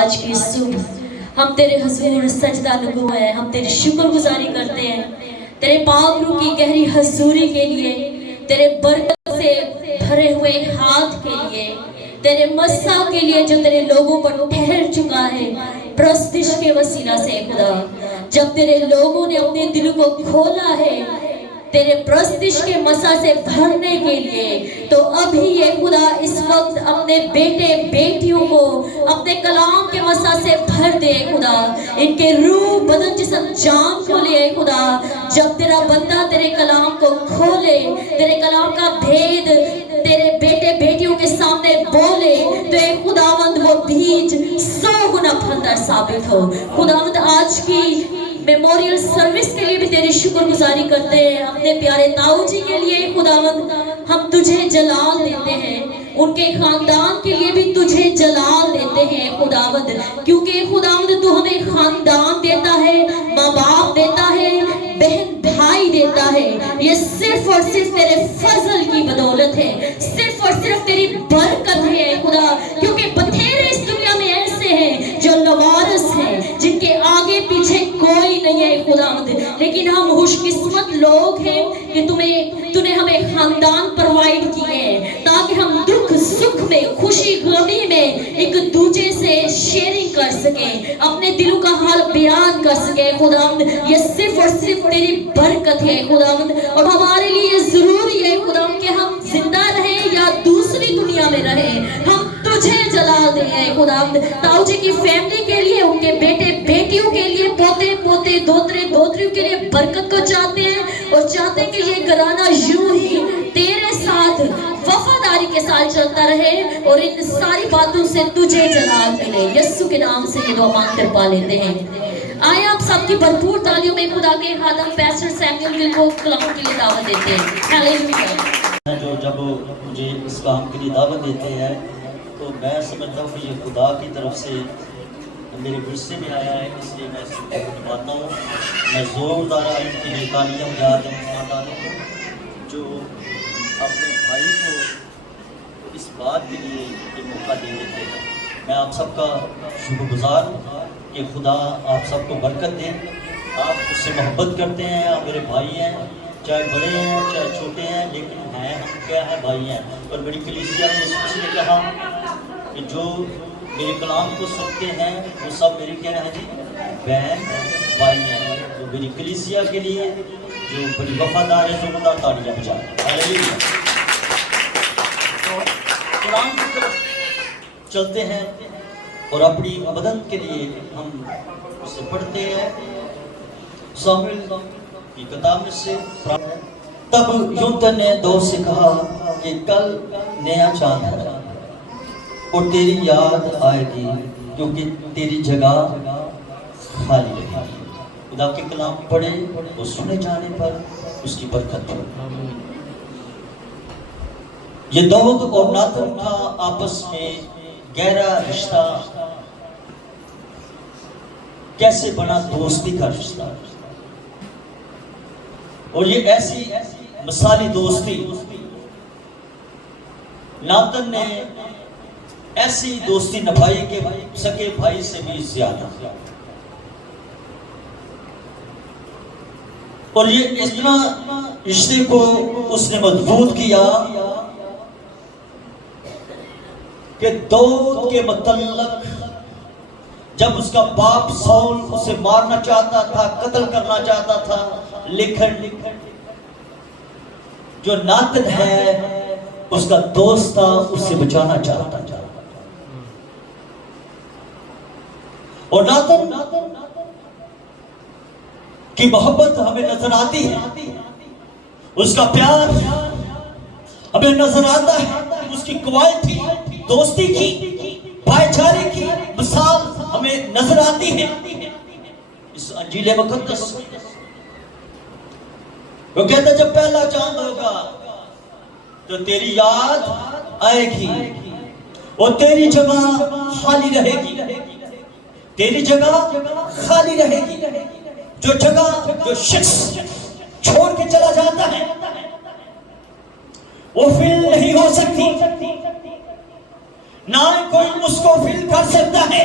آج کی صبح ہم تیرے حضور سجدہ نگو ہیں، ہم تیری شکر گزاری کرتے ہیں تیرے پاک روح کی گہری حضوری کے لیے، تیرے برکت سے بھرے ہوئے ہاتھ کے لیے، تیرے مسا کے لیے جو تیرے لوگوں پر ٹھہر چکا ہے پرستش کے وسیلہ سے خدا۔ جب تیرے لوگوں نے اپنے دل کو کھولا ہے تیرے پرستش کے مسا سے بھرنے کے لیے، تو ابھی یہ خدا اس وقت اپنے بیٹے بیٹیوں کو اپنے کلام کے مسا سے بھر دے خدا، ان کے روح بدن جسم جان کو لے خدا۔ جب تیرا بندہ تیرے کلام کو کھولے، تیرے کلام کا بھید تیرے بیٹے بیٹیوں کے سامنے بولے، تو اے خداوند وہ بیج 100 گنا پھلدار ثابت ہو۔ خداوند آج کی میموریل سروس کے لیے بھی تیری شکر گزاری کرتے ہیں، اپنے پیارے تاؤ جی کے لیے خداوند ہم تجھے جلال دیتے ہیں، ان کے خاندان کے لیے بھی تجھے جلال دیتے ہیں خداوند، کیونکہ خداوند تو ہمیں خاندان دیتا ہے، ماں باپ دیتا ہے، بہن بھائی دیتا ہے، یہ صرف اور صرف تیرے فضل کی بدولت ہے، صرف اور صرف تیری برکت ہے خدا، کیونکہ بتھیرے اس دنیا میں ایسے ہیں جو لوارث ہیں، جن کے آگے پیچھے کوئی نہیں ہے خداوند، لیکن ہم خوش قسمت لوگ ہیں کہ تو نے ہمیں خاندان پروائیڈ کیے ہیں تاکہ ہم دکھ سکھ میں، خوشی غمی میں ایک دوسرے سے شیئرنگ کر سکیں، اپنے دلوں کا حال بیان کر سکیں خداوند۔ یہ صرف اور صرف تیری برکت ہے خداوند، اور ہمارے لیے یہ ضروری ہے خداوند کہ ہم زندہ رہیں یا دوسری دنیا میں رہیں، ہم تجھے جلال دیں خداوند۔ تاؤ جی کی فیملی کے لیے، ان کے بیٹے بیٹیوں کے لیے، پوتے پوتے دوترے دوتریوں کے لیے برکت کو چاہتے ہیں، اور چاہتے ہیں کہ یہ گھرانہ یوں ہی تیرے ساتھ وفاداری کے ساتھ چلتا رہے، اور ان ساری باتوں سے تجھے جلال ملے۔ یسوع کے نام سے یہ دعا مانگ کر پا لیتے ہیں۔ آئے آپ سب کی بھرپور تالیوں میں خدا کے خادم پیسٹر سیموئل گل کو کلام کے لیے دعوت دیتے ہیں۔ ہیلیلویا۔ جو جب مجھے اس کام کے لیے دعوت دیتے ہیں تو میں سمجھتا ہوں کہ یہ خدا کی طرف سے میرے ورثے میں آیا ہے، اس لیے میں اس کو مانتا ہوں۔ میں زوردار ان کی نیکانیاں یاد خاندانوں کو جو اپنے بھائی کو اس بات کے لیے یہ موقع دے دیتے ہیں۔ میں آپ سب کا شکر گزار ہوں کہ خدا آپ سب کو برکت دے۔ آپ اس سے محبت کرتے ہیں، آپ میرے بھائی ہیں، چاہے بڑے ہیں چاہے چھوٹے ہیں، لیکن ہیں ہم کیا ہیں، بھائی ہیں۔ اور بڑی کلیسیا نے اس نے کہا کہ جو میرے کلام کو سنتے ہیں وہ سب میری کیا ہیں جی، بہن بھائی ہیں۔ تو میری کلیسیا کے لیے جو بڑی وفادار ہے زوردار تالیاں بجائیں۔ ہیلیلویا۔ قرآن کی طرف چلتے ہیں اور اپنی بدن کے لیے ہم اسے پڑھتے ہیں۔ ساموئیل کی کتاب میں سے تب یونتن نے دوست سے کہا کہ کل نیا چاند ہے اور تیری یاد آئے گی کیونکہ تیری جگہ خالی رہے گی۔ خدا کے کلام پڑھے اور سنے جانے پر اس کی برکت ہو۔ یہ داؤد اور ناتن کا آپس میں گہرا رشتہ کیسے بنا، دوستی کا رشتہ، اور یہ ایسی مثالی دوستی ناتن نے ایسی دوستی نبھائی کہ سکے بھائی سے بھی زیادہ، اور یہ اتنا رشتے کو اس نے مضبوط کیا کہ داؤد کے متعلق جب اس کا باپ ساؤل اسے مارنا چاہتا تھا، قتل کرنا چاہتا تھا، لیکن جو ناتن ہے اس کا دوست تھا، اس سے بچانا چاہتا تھا۔ اور ناتن کی محبت ہمیں نظر آتی ہے، اس کا پیار ہمیں نظر آتا ہے، اس کی کوالٹی دوستی کی، بھائی چارے کی مثال ہمیں نظر آتی ہے اس انجیل مقدس۔ وہ کہتا ہے جب پہلا چاند ہوگا تو تیری یاد آئے گی اور تیری جگہ خالی رہے گی، تیری جگہ خالی رہے گی۔ جو جگہ جو شخص چھوڑ کے چلا جاتا ہے وہ فل نہیں ہو سکتی، نہ کوئی اس کو فل کر سکتا ہے۔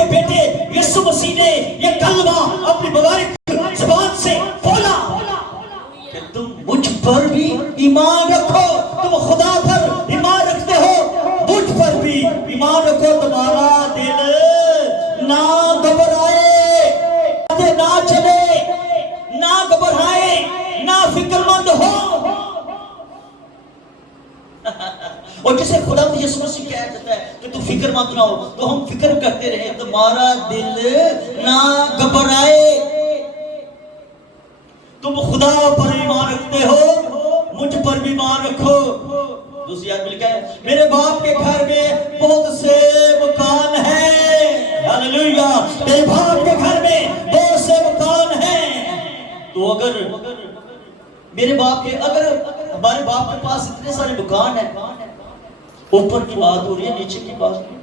کے بیٹے یسوع مسیح نے یہ کلمہ اپنی مبارک زبان سے بولا کہ تم مجھ پر بھی ایمان رکھو، تم خدا پر ایمان رکھتے ہو، مجھ پر بھی ایمان رکھو، تمہارا دل نہ گھبرائے، نہ چلے، نہ گھبرائے، نہ فکر مند ہو۔ اور جسے خدا یسوع مسیح کہا جاتا ہے کہ تو فکر مند نہ ہو، تو ہم فکر کرتے رہے تمہارا دل نہ گھبرائے، تم خدا پر ایمان رکھتے ہو، مجھ پر بھی ایمان رکھو۔ دوسری آیت میں لکھا ہے میرے باپ کے گھر میں بہت سے مکان ہیں، ہاللیلویہ، میرے باپ کے گھر میں بہت سے مکان ہیں۔ تو اگر میرے باپ کے، اگر ہمارے باپ کے پاس اتنے سارے مکان ہیں، اوپر کی بات ہو رہی ہے، نیچے کی بات نہیں،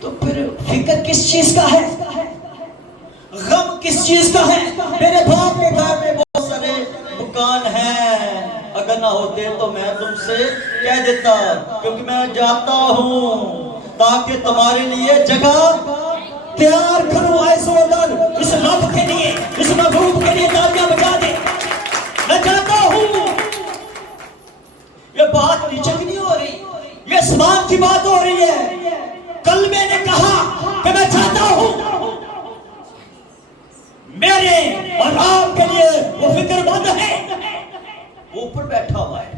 تو پھر فکر کس چیز کا ہے، غم کس چیز کا ہے؟ میرے باپ کے گھر میں بہت سارے مکان ہیں، اگر نہ ہوتے تو میں تم سے کہہ دیتا، کیونکہ میں جاتا ہوں تاکہ تمہارے لیے جگہ تیار کروں۔ آئے زوردار اس رب کے لیے، اس محبوب کے لیے تالیاں بجا دے۔ میں جاتا ہوں، یہ بات نیچے کی نہیں ہو رہی، یہ آسمان کی بات ہو رہی ہے۔ کل میں نے کہا کہ میں جاتا ہوں، میرے اور آپ کے لیے وہ فکر مند ہے، اوپر بیٹھا ہوا ہے،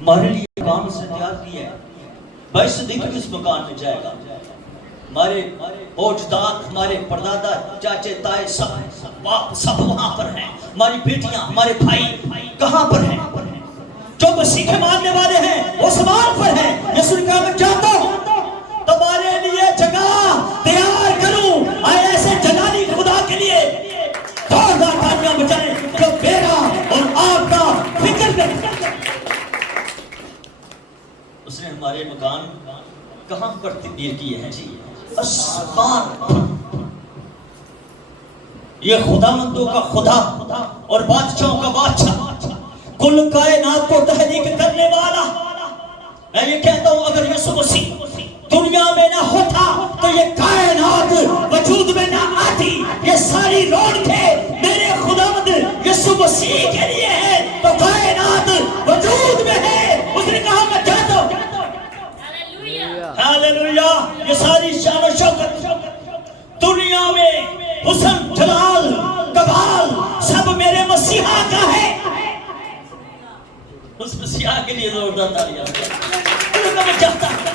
ہمارے لیے مکان سے تیار کیا ہے۔ بھائی صدیق اس مکان میں جائے گا، ہمارے اوجداد، ہمارے پردادا، چاچے، تائے، سب وہاں پر ہیں، ہماری بیٹیاں، ہمارے بھائی کہاں پر ہیں؟ جو مسیح کے ماننے والے ہیں وہ آسمان پر ہیں۔ یسوع نے کہا میں جاتا ہوں تمہارے لیے جگہ تیار کروں۔ آئے ایسے جلالی خدا کے لیے زوردار تالیاں بجائیں جو میرا اور آپ کا فکر کرتا ہے۔ اس نے ہمارے مکان کہاں پر تبدیل کیے ہیں جی؟ آسمان۔ یہ خداوندوں کا خدا اور بادشاہوں کا بادشاہ، کل کائنات کو تحریک کرنے والا۔ میں یہ کہتا ہوں اگر یسوع مسیح دنیا میں نہ ہوتا تو یہ کائنات وجود میں نہ آتی۔ یہ ساری رونقیں میرے خداوند یسوع مسیح کے لیے ہے، تو کائنات وجود میں ہے۔ اس نے کہا میں جاتا ہوں، ہاللیلویہ، یہ ساری شان و شوکت دنیا میں، حسن، جلال، کمال سب میرے مسیحا کا ہے۔ اس مسیحا کے لیے زوردار تالیاں میں چاہتا ہوں۔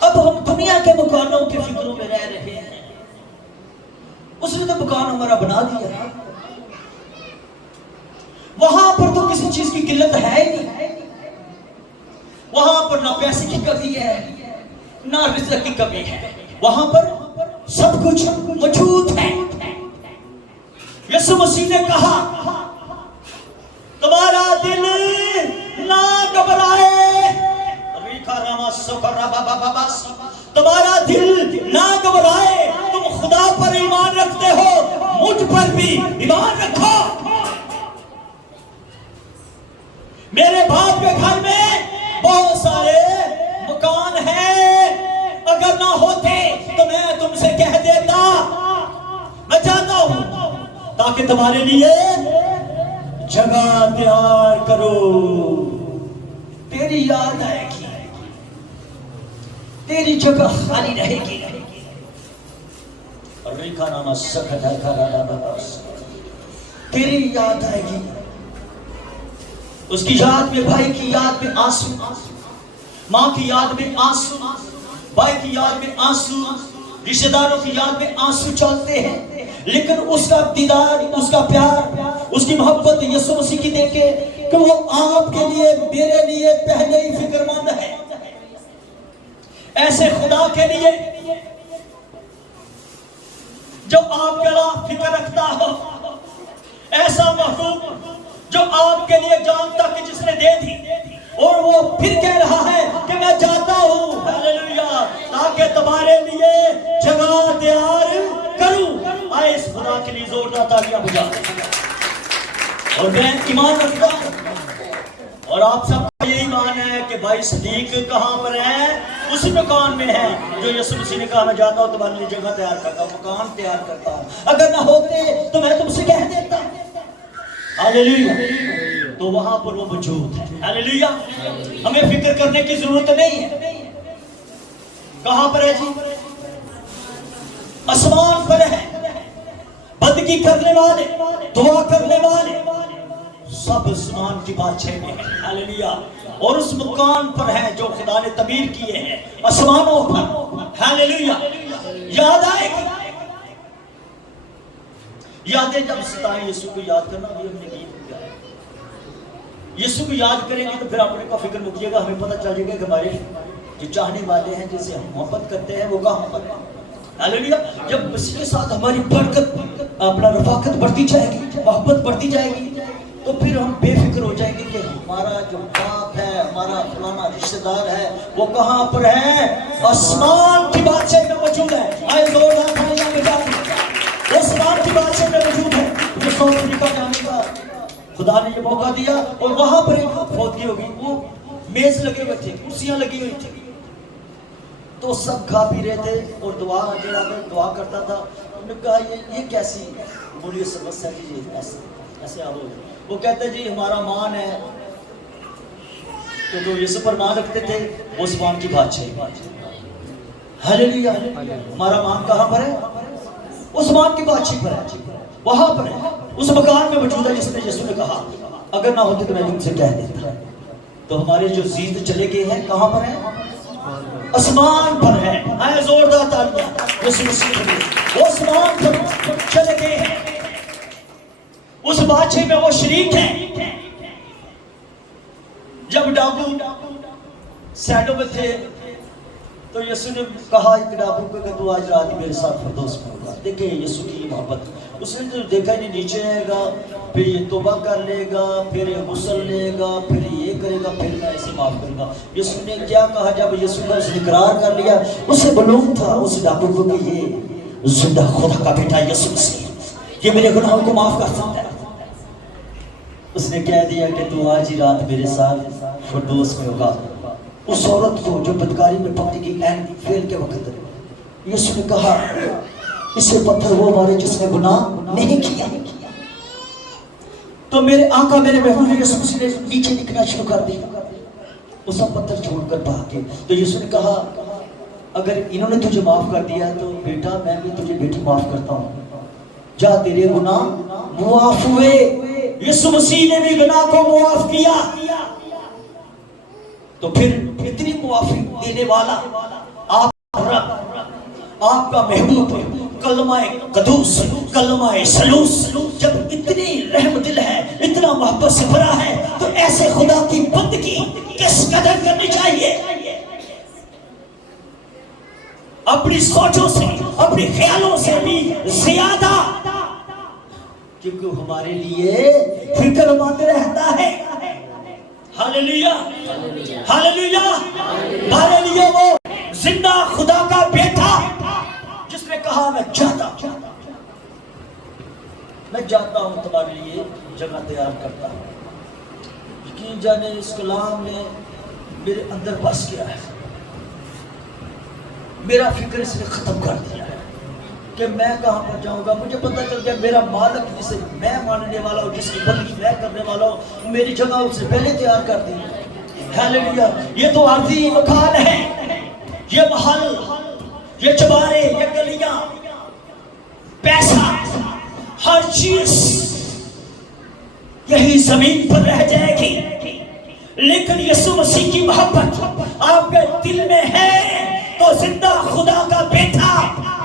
اب ہم دنیا کے مکانوں کے فکروں میں رہ رہے ہیں، اس نے تو مکان ہمارا بنا دیا، وہاں پر تو کسی چیز کی قلت ہے ہی نہیں، وہاں پر نہ پیسے کی کمی ہے نہ رزق کی کمی ہے، وہاں پر سب کچھ موجود ہے۔ یسوع مسیح نے کہا تمہارا دل نہ گھبرائے، تمہارا دل نہ گھبرائے، تم خدا پر ایمان رکھتے ہو، مجھ پر بھی ایمان رکھو۔ میرے باپ کے گھر میں بہت سارے مکان ہیں، اگر نہ ہوتے تو میں تم سے کہہ دیتا، میں چاہتا ہوں تاکہ تمہارے لیے جگہ تیار کرو۔ تیری یاد آئے گی، تیری جگہ خالی رہے گی۔ تیری یاد آئے گی، اس کی یاد میں، بھائی کی یاد میں آنسو، ماں کی یاد میں آنسو، بھائی کی یاد میں آنسو، رشتہ داروں کی یاد میں آنسو چلتے ہیں، لیکن اس کا دیدار، اس کا پیار، اس کی محبت یسوع مسیح کی دیکھے کہ وہ آپ کے لیے، میرے لیے پہلے ہی فکر مند ہے۔ ایسے خدا کے لیے جو آپ کے لیے فکر رکھتا ہو، ایسا محبوب جو آپ کے لیے جان تک جس نے دے دی، اور وہ پھر کہہ رہا ہے کہ میں جاتا ہوں، ہاللیلویہ، تاکہ تمہارے لیے جگہ تیار کروں۔ آئے اس خدا کے لیے زوردار تالیاں بجا۔ اور میں ایمان رکھتا ہوں اور آپ سب کا یہ ایمان ہے کہ بھائی صدیق کہاں پر ہے؟ اس مکان میں ہے جو یسوع مسیح نے کہا میں جاتا ہوں تمہارے لیے جگہ تیار کرتا ہوں، مکان تیار کرتا ہوں، اگر نہ ہوتے تو میں تم سے کہہ دیتا۔ ہاللیلویا۔ تو وہاں پر وہ موجود ہے۔ ہاللیلویا۔ ہمیں فکر کرنے کی ضرورت نہیں ہے۔ کہاں پر ہے جی؟ آسمان پر ہے۔ بندگی کرنے والے، دعا کرنے والے سب آسمان کی بادشاہی میں ہیں۔ ہاللیلویا۔ اور اس مکان پر ہے جو خدا نے تعمیر کیے ہیں آسمانوں پر۔ ہاللیلویا۔ یاد آئے گی، یادیں جب ستائیں یسوع کو یاد کرنا بھی ہم نے گیت گایا ہے۔ یسوع کو یاد کریں گے تو پھر اپنے کا فکر مکیے گا، ہمیں پتہ چلے گا کہ ہمارے جو چاہنے والے ہیں جسے ہم محبت کرتے ہیں وہ کہاں پر ہیں۔ ہاللیلویا۔ جب مسیح کے ساتھ ہماری برکت اپنا رفاقت بڑھتی جائے گی، محبت بڑھتی جائے گی، تو پھر ہم بے فکر ہو جائیں گے کہ ہمارا جو باپ ہے، ہمارا فلانا رشتہ دار ہے، وہ کہاں پر ہے؟ آسمان کی بادشاہی میں موجود ہے۔ آئے زوردار تالیاں بجا کے، وہ آسمان کی بادشاہی میں موجود ہے۔ یہ ساؤتھ افریقہ جانے کا خدا نے یہ موقع دیا اور وہاں پر ایک فوتگی ہوگی، وہ میز لگے ہوئے تھے، کرسیاں لگی ہوئی تھی، تو سب کھا پی رہے تھے اور دعا کرتا تھا۔ انہوں نے کہا یہ کیسی بری سمسیا ہے جی، ایسے آپ ہو۔ وہ کہتے ہیں جی ہمارا مان ہے، تو جو یسوع پر مان رکھتے تھے وہ آسمان کی بادشاہی۔ ہاللیلویا۔ ہمارا مان کہاں پر ہے؟ آسمان کی بادشاہی پر ہے، وہاں پر ہے، اس مکان میں موجود ہے جس میں یسوع نے کہا اگر نہ ہوتے تو میں تم سے کہہ دیتا۔ تو ہمارے جو زید چلے گئے ہیں کہاں پر ہیں؟ آسمان پر ہے۔ آئے زوردار تالیاں یسوع مسیح کے، وہ آسمان پر چلے گئے ہیں، اس بادشاہی میں وہ شریک ہیں۔ جب ڈاکو سیڈوں میں تھے تو یسوع نے کہا ایک ڈاکو کو کہ تو آج رات میرے ساتھ فردوس میں ہوگا۔ دیکھیں یسوع کی محبت، اس نے تو دیکھا نہیں نیچے آئے گا، پھر یہ توبہ کر لے گا، پھر یہ غسل لے گا، پھر یہ کرے گا، پھر میں اسے معاف کروں گا۔ یسوع نے کیا کہا جب یسوع نے اسے اقرار کر لیا، اسے معلوم تھا اس ڈاکو کو کہ یہ زندہ خدا کا بیٹا یسوع مسیح، یہ میرے گناہوں کو معاف کر سکتا ہے۔ اس نے کہہ دیا کہ تو آج ہی رات میرے ساتھ فردوس میں ہوگا۔ اس عورت کو جو بدکاری میں پکڑی گئی اینڈ فیل کے وقت یسوع نے کہا اسے پتھر وہ مارے جس نے گناہ نہیں کیا۔ تو میرے آقا میرے محبوب یسوع مسیح نے نیچے لکھنا شروع کر دیا، وہ سب پتھر چھوڑ کر بھاگ گئے۔ تو یسوع نے کہا اگر انہوں نے تجھے معاف کر دیا تو بیٹا میں بھی تجھے بیٹی معاف کرتا ہوں، جا تیرے گناہ معاف ہوئے۔ یسوع مسیح نے بھی گناہ کو معاف کیا، تو پھر اتنی معافی دینے والا آپ رب، آپ کا محبوب کلمہ قدوس، کلمہ سلوس جب اتنی رحم دل ہے، اتنا محبت سے بھرا ہے، تو ایسے خدا کی بندگی کس قدر کرنی چاہیے؟ اپنی سوچوں سے، اپنی خیالوں سے بھی زیادہ، کیونکہ ہمارے لیے فکر مند رہتا ہے۔ ہاللیلویا، ہاللیلویا۔ ہمارے لیے وہ زندہ خدا کا بیٹا جس نے کہا میں جاتا ہوں تمہارے لیے جگہ تیار کرتا ہوں۔ یقین جانے اس کلام نے میرے اندر بس گیا ہے، میرا فکر اس نے ختم کر دیا ہے کہ میں کہاں پر جاؤں گا۔ مجھے پتہ چل گیا میرا مالک جسے میں ماننے والا ہوں، جس کی بندگی میں کرنے والا ہوں، میری جگہ اس سے پہلے تیار کر دی۔ ہاللیلویا۔ یہ تو عارضی مکان ہے، یہ محل، یہ چبارے، یہ گلیاں، پیسہ، ہر چیز یہی زمین پر رہ جائے گی، لیکن یسوع مسیح کی محبت آپ کے دل میں ہے تو زندہ خدا کا بیٹا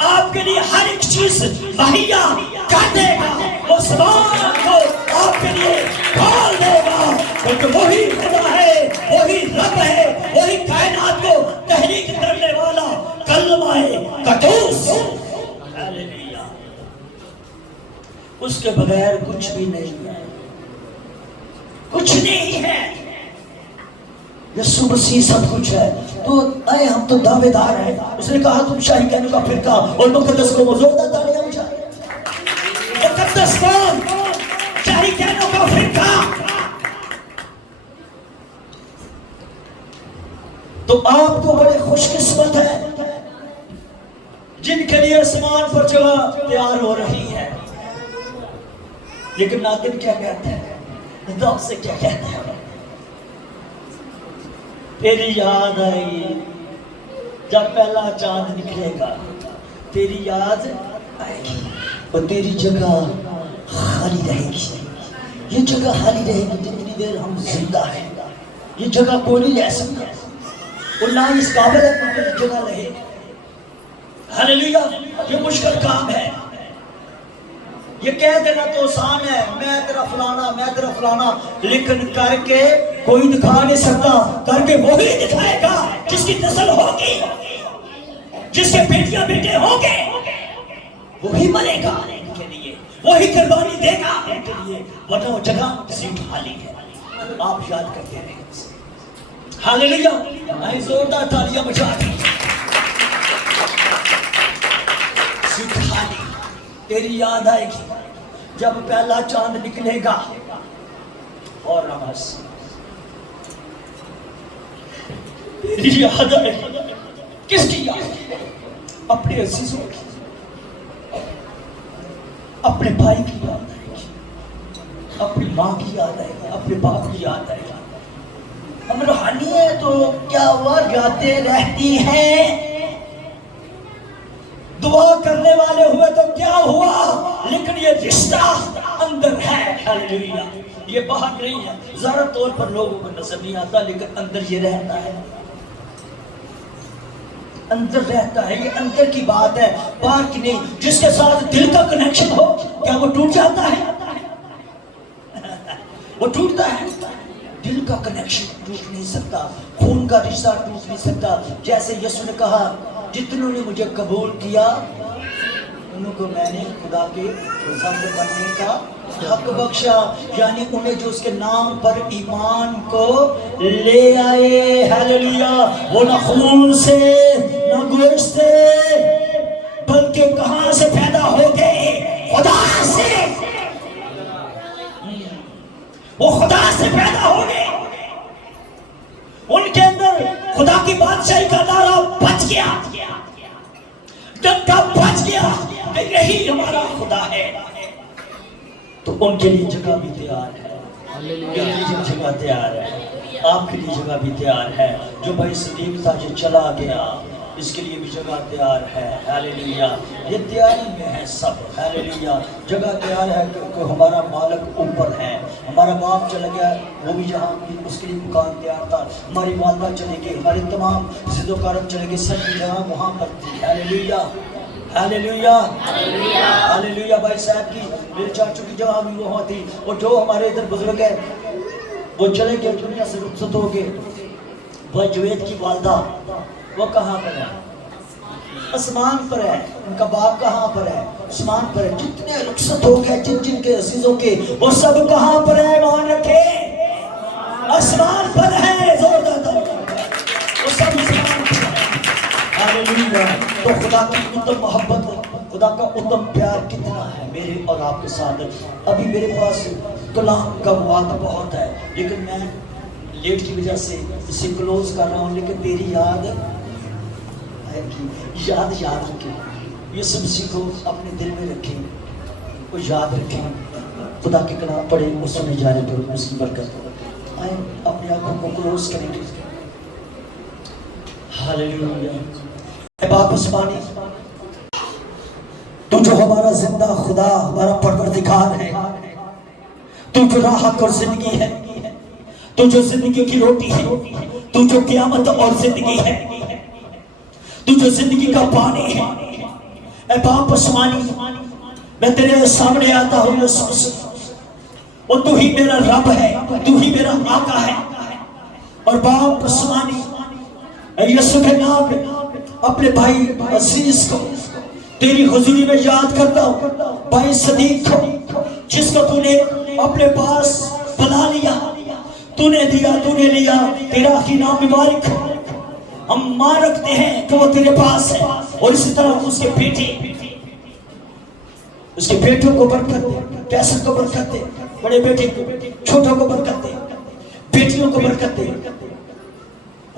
آپ کے لیے ہر ایک چیز مہیا کر دے گا، وہ سامان کو آپ کے لیے کھول دے گا، کیونکہ وہی خدا ہے، وہی رب ہے، وہی کائنات کو تحریک کرنے والا کلمہ قدوس۔ ہاللیلویا۔ اس کے بغیر کچھ بھی نہیں ہے، کچھ نہیں ہے۔ یسوع مسیح سب کچھ ہے، تو اے ہم تو دعوے دار ہیں۔ اس نے کہا تم شاہی کہنے کا فرقہ اور مقدس کو زوردار تالیاں بجائیں۔ مقدس کون؟ شاہی کہنوں کا فرقہ تو آپ تو بڑے خوش قسمت ہیں جن کے لیے آسمان پر جگہ تیار ہو رہی ہے. لیکن ناظرین کیا کہتے ہیں؟ تو آپ سے کیا کہتے ہیں؟ تیری یاد آئے گی جب پہلا چاند نکلے گا، تیری یاد آئے گی اور تیری جگہ خالی رہے گی. یہ جگہ خالی رہے گی جتنی دیر ہم زندہ ہیں. یہ جگہ کوئی نہیں لے سکتا اور نہ اس قابل ہے کہ یہ جگہ رہے. ہاللیلویا. یہ مشکل کام ہے. یہ کہہ دینا تو آسان ہے، میں تیرا فلانا، میں تیرا فلانا، لیکن کر کے کوئی دکھا نہیں سکتا. کر کے وہی دکھائے گا جس کی نسل ہوگی، جس کے بیٹیاں بیٹے ہوں گے. وہی مرے گا ان کے لیے، وہی قربانی دے گا ان کے لیے، ورنہ وہ جگہ سیٹ خالی ہے. آپ یاد کرتے رہیں. ہاللیلویا. آئے زوردار تالیاں بجا دیں. سیٹ خالی. تیری یاد آئے گی جب پہلا چاند نکلے گا. اور نماز تیری یاد آئے گی. کس کی یاد؟ اپنے عزیزوں کی، اپنے بھائی کی یاد آئے گی، اپنی ماں کی یاد آئے گی، اپنے باپ کی یاد آئے گی. ہم روحانی ہیں تو کیا ہوا؟ جاتے رہتی ہیں. دعا کرنے والے ہوئے تو کیا ہوا؟ لیکن یہ رشتہ اندر ہے. ہاللیلویا. یہ باہر نہیں ہے. ظاہر طور پر لوگوں کو نظر نہیں آتا لیکن اندر یہ رہتا ہے. اندر رہتا ہے. یہ اندر کی بات ہے، باہر کی نہیں. جس کے ساتھ دل کا کنیکشن ہو کیا وہ ٹوٹ جاتا ہے؟ وہ ٹوٹتا ہے. دل کا کنیکشن ٹوٹ نہیں سکتا، خون کا رشتہ ٹوٹ نہیں سکتا. جیسے یسوع نے کہا جتنوں نے مجھے قبول کیا انہوں کو میں نے خدا کے بندے بننے کا حق بخشا. یعنی انہیں جو اس کے نام پر ایمان کو لے آئے. ہاللیلویا. وہ نہ خون سے نہ گوشت سے بلکہ کہاں سے پیدا ہو گئے؟ خدا سے. وہ خدا سے پیدا ہو گئے. ان کے اندر خدا کی بادشاہی کا دارہ بچ گیا، ڈنکا بچ گیا کہ یہی ہمارا خدا ہے. تو ان کے لیے جگہ بھی تیار ہے. میرے لیے جگہ تیار ہے، آپ کے لیے جگہ بھی تیار ہے. جو بھائی صدیق تھا جو چلا گیا اس کے لیے بھی جگہ تیار ہے. ہاللیلویا. یہ تیاری میں ہے سب. ہاللیلویا. جگہ تیار ہے کیونکہ ہمارا مالک اوپر ہے. ہمارا باپ چلا گیا وہ بھی جہاں بھی اس کے لیے مکان تیار تھا. ہماری والدہ چلے گئی، ہمارے تمام ضد و کارم چلے گئے، سب کی جگہ وہاں پر تھی. ہاللیلویا. ہاللیلویا. ہاللیلویا. بھائی صاحب کی میرے چاچو کی جگہ بھی وہاں تھی. اور جو ہمارے ادھر بزرگ ہیں وہ چلے گئے، دنیا سے رخصت ہو گئے. وہ جوید کی والدہ وہ کہاں پر ہے؟ آسمان پر ہے. ان کا باپ کہاں پر ہے؟ آسمان پر ہے. جتنے رخصت ہو گئے جن جن کے عزیزوں کے وہ سب کہاں پر ہے؟ مان رکھے آسمان پر ہے. زوردار وہ سب آسمان پر ہے. ہاللیلویا. تو خدا کی اتم محبت، خدا کا اتم پیار کتنا ہے میرے اور آپ کے ساتھ. ابھی میرے پاس کلام کا مواد بہت ہے لیکن میں لیٹ کی وجہ سے اسے کلوز کر رہا ہوں. لیکن تیری یاد یاد رکھیں. یہ سب سیکھو، اپنے دل میں رکھیں، وہ یاد رکھیں. خدا کے کلام پڑھیں، وہ سنے جا رہے تو اس کی برکت. آئیں اپنے آنکھوں کو کلوز کریں. ہاللیلویا. اے باپ آسمانی، تو جو ہمارا زندہ خدا، ہمارا پروردگار ہے، تو جو راہ اور زندگی ہے، تو جو زندگی کی روٹی ہے، تو جو قیامت اور زندگی ہے، تو جو زندگی کا پانی ہے. اے باپ آسمانی، میں تیرے سامنے آتا ہوں یسوع، اور تو ہی میرا رب ہے، تو ہی میرا آقا ہے. اور باپ آسمانی، اے یسوع کے نام میں اپنے بھائی عزیز کو تیری حضوری میں یاد کرتا ہوں. بھائی صدیق کو جس کو تو نے اپنے پاس بنا لیا، تو نے دیا، تو نے لیا، تیرا ہی نام مبارک. ہم مان رکھتے ہیں کہ وہ تیرے پاس ہے. اور اسی طرح اس کے بیٹے، اس کے بیٹوں کو برکت دے، کیسر کو برکت دے، بڑے بیٹے کو، چھوٹوں کو برکت دے، بیٹیوں کو برکت دے.